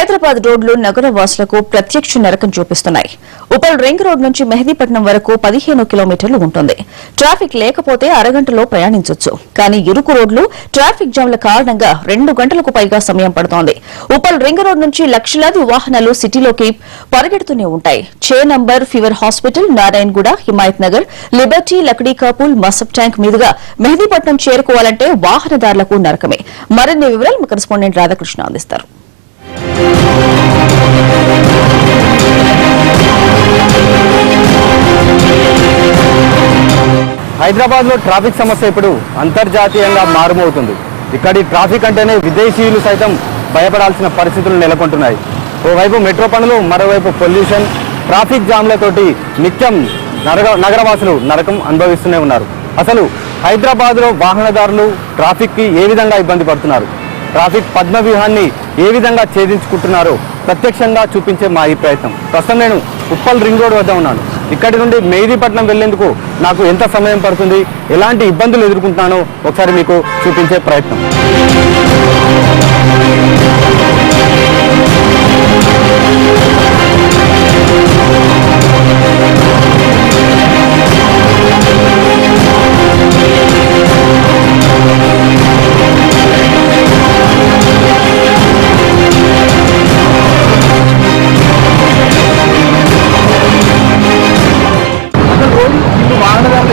హైదరాబాద్ రోడ్లు నగర వాసులకు ప్రత్యక్ష నరకం చూపిస్తున్నాయి. ఉపల్ రింగ్ రోడ్ నుంచి మెహదీపట్నం వరకు 15 కిలోమీటర్లు ఉంటుంది. ట్రాఫిక్ లేకపోతే అరగంటలో ప్రయాణించొచ్చు. కానీ ఇరుకు రోడ్లు ట్రాఫిక్ జామ్ల కారణంగా 2 గంటలకు పైగా సమయం పడుతోంది. ఉపల్ రింగ్ రోడ్ నుంచి లక్షలాది వాహనాలు సిటీలోకి పరిగెడుతూనే ఉంటాయి. Che number, fever hospital, Narayanguda, Himayat Nagar, Liberty, Lakdi Kapul, Masab Tank మీదుగా మెహదీపట్నం చేరుకోవాలంటే వాహనదారులకు నరకమే. మరిన్ని వివరాలు మా కరెస్పాండెంట్ రాధాకృష్ణ అందిస్తారు. హైదరాబాద్ లో ట్రాఫిక్ సమస్య ఇప్పుడు అంతర్జాతీయంగా మారుమవుతుంది. ఇక్కడి ట్రాఫిక్ అంటేనే విదేశీయులు సైతం భయపడాల్సిన పరిస్థితులు నెలకొంటున్నాయి. ఓవైపు మెట్రో పనులు, మరోవైపు పొల్యూషన్, ట్రాఫిక్ జామ్లతోటి నిత్యం నగరవాసులు నరకం అనుభవిస్తూనే ఉన్నారు. అసలు హైదరాబాద్ లో వాహనదారులు ట్రాఫిక్ కి ఏ విధంగా ఇబ్బంది పడుతున్నారు, ట్రాఫిక్ పద్మవ్యూహాన్ని ఏ విధంగా ఛేదించుకుంటున్నారో ప్రత్యక్షంగా చూపించే మా ఈ ప్రయత్నం. ప్రస్తుతం నేను ఉప్పల్ రింగ్ రోడ్ వద్ద ఉన్నాను. ఇక్కడి నుండి మెహదీపట్నం వెళ్లేందుకు నాకు ఎంత సమయం పడుతుంది, ఎలాంటి ఇబ్బందులు ఎదుర్కొంటున్నానో ఒకసారి మీకు చూపించే ప్రయత్నం.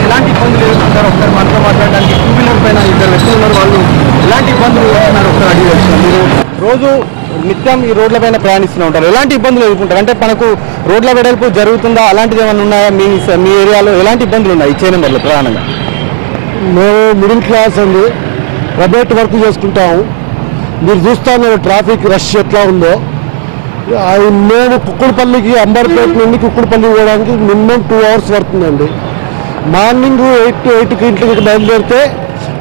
ఎలాంటి ఇబ్బందులు ఎదుర్కొంటారు ఒకసారి మనతో మాట్లాడడానికి. టూ వీలర్ పైన 2 వ్యక్తులు ఉన్నారు, వాళ్ళు ఎలాంటి ఇబ్బందులు ఎదుర్కొన్నారు ఒకసారి అడిగి వచ్చినారు. మీరు రోజు నిత్యం ఈ రోడ్ల పైన ప్రయాణిస్తూ ఉంటారు, ఎలాంటి ఇబ్బందులు ఎదుర్కొంటారు? అంటే మనకు రోడ్ల వెడల్పు జరుగుతుందా, అలాంటిది ఏమైనా ఉన్నాయా? మీ ఏరియాలో ఎలాంటి ఇబ్బందులు ఉన్నాయి ఈ చే నెంబర్లో ప్రధానంగా? మేము మిడిల్ క్లాస్ అండి, ప్రైవేట్ వర్క్ చేసుకుంటాము. మీరు చూస్తాను ట్రాఫిక్ రష్ ఎట్లా ఉందో. మేము కుక్కుడుపల్లికి, అంబర్పేట నుండి కుక్కుడుపల్లి పోవడానికి మినిమం 2 అవర్స్ పడుతుందండి. మార్నింగ్ 8కి ఇంటికి బయలుదేరితే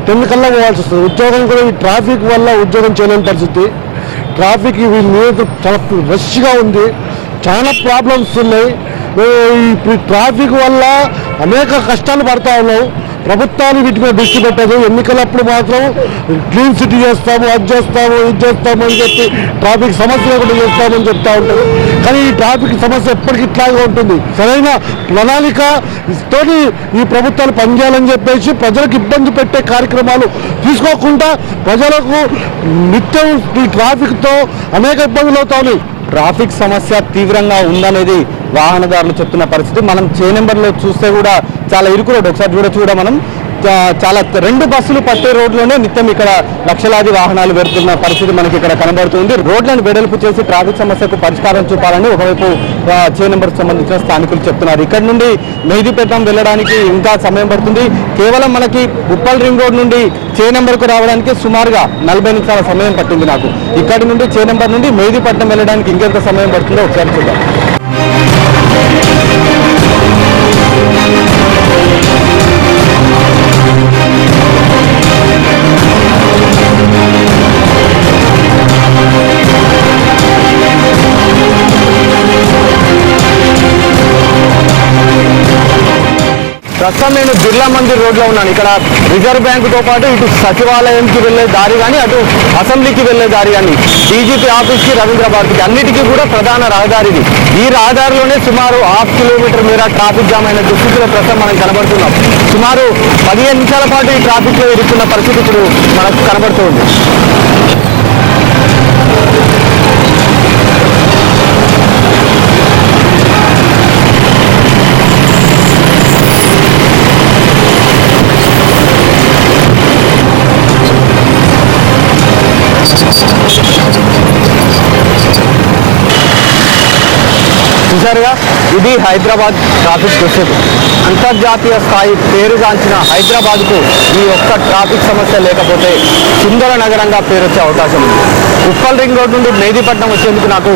10 కల్లా పోవాల్సి వస్తుంది. ఉద్యోగం కూడా ఈ ట్రాఫిక్ వల్ల ఉద్యోగం చేయలేని పరిస్థితి. ట్రాఫిక్ చాలా రష్గా ఉంది, చాలా ప్రాబ్లమ్స్ ఉన్నాయి. ఈ ట్రాఫిక్ వల్ల అనేక కష్టాలు పడతా ఉన్నాం. ప్రభుత్వాలు వీటి మీద దృష్టి పెట్టదు. ఎన్నికలప్పుడు మాత్రం క్లీన్ సిటీ చేస్తాము, అది చేస్తాము, ఇది చేస్తాము అని చెప్పి ట్రాఫిక్ సమస్య కూడా చేస్తామని చెప్తా ఉంటారు. కానీ ఈ ట్రాఫిక్ సమస్య ఎప్పటికీ ఇట్లాగే ఉంటుంది. సరైన ప్రణాళికతో ఈ ప్రభుత్వాలు పనిచేయాలని చెప్పేసి ప్రజలకు ఇబ్బంది పెట్టే కార్యక్రమాలు తీసుకోకుండా ప్రజలకు నిత్యం ఈ ట్రాఫిక్తో అనేక ఇబ్బందులు అవుతా ఉన్నాయి. ట్రాఫిక్ సమస్య తీవ్రంగా ఉందనేది వాహనదారులు చెప్తున్న పరిస్థితి. మనం చే నెంబర్లో చూస్తే కూడా చాలా ఇరుకు రోడ్డు. ఒకసారి చూడొచ్చు కూడా మనం, చాలా 2 బస్సులు పట్టే రోడ్లోనే నిత్యం ఇక్కడ లక్షలాది వాహనాలు వెళ్తున్న పరిస్థితి మనకి ఇక్కడ కనబడుతుంది. రోడ్లను వెడల్పు చేసి ట్రాఫిక్ సమస్యకు పరిష్కారం చూపాలని ఒకవైపు చే నెంబర్కి సంబంధించిన స్థానికులు చెప్తున్నారు. ఇక్కడ నుండి మెహదీపట్నం వెళ్ళడానికి ఇంకా సమయం పడుతుంది. కేవలం మనకి ఉప్పల్ రింగ్ రోడ్ నుండి చే నెంబర్కు రావడానికి సుమారుగా 40 నిమిషాల సమయం పట్టింది నాకు. ఇక్కడి నుండి చే నెంబర్ నుండి మెహదీపట్నం వెళ్ళడానికి ఇంకెంత సమయం పడుతుందో ఒకసారి చూద్దాం. ప్రస్తుతం నేను బిర్లా మందిర్ రోడ్లో ఉన్నాను. ఇక్కడ రిజర్వ్ బ్యాంకుతో పాటు ఇటు సచివాలయంకి వెళ్లే దారి కానీ, అటు అసెంబ్లీకి వెళ్లే దారి కానీ, డీజీపీ ఆఫీస్కి, రవీంద్ర భారతికి అన్నిటికీ కూడా ప్రధాన రహదారి. ఈ రహదారిలోనే సుమారు 1/2 కిలోమీటర్ మేర ట్రాఫిక్ జామ్ అయిన దుస్థితిలో ప్రస్తుతం మనం కనబడుతున్నాం. సుమారు 15 నిమిషాల పాటు ఈ ట్రాఫిక్లో ఇరుక్కున్న పరిస్థితి ఇప్పుడు మనకు కనబడుతుంది. చూసారుగా, ఇది హైదరాబాద్ ట్రాఫిక్ దుస్థితి. అంతర్జాతీయ స్థాయి పేరుగాంచిన హైదరాబాద్కు ఈ ఒక్క ట్రాఫిక్ సమస్య లేకపోతే సుందర నగరంగా పేరొచ్చే అవకాశం ఉంది. ఉప్పల్ రింగ్ రోడ్ నుండి మెహదీపట్నం వచ్చేందుకు నాకు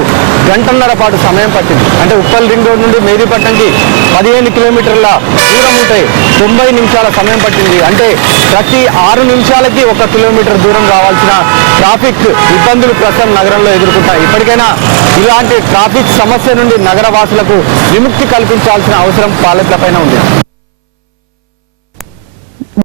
1.5 గంటల పాటు సమయం పట్టింది. అంటే ఉప్పల్ రింగ్ రోడ్ నుండి మెహదీపట్నంకి 15 కిలోమీటర్ల దూరం ఉంటే 90 నిమిషాల సమయం పట్టింది. అంటే ప్రతి 6 నిమిషాలకి 1 కిలోమీటర్ దూరం రావాల్సిన ట్రాఫిక్ ఇబ్బందులు ప్రస్తుతం నగరంలో ఎదుర్కొంటాయి. ఇప్పటికైనా ఇలాంటి ట్రాఫిక్ సమస్య నుండి నగరవాసులకు విముక్తి కల్పించాల్సిన అవసరం పాలకులపైన ఉంది.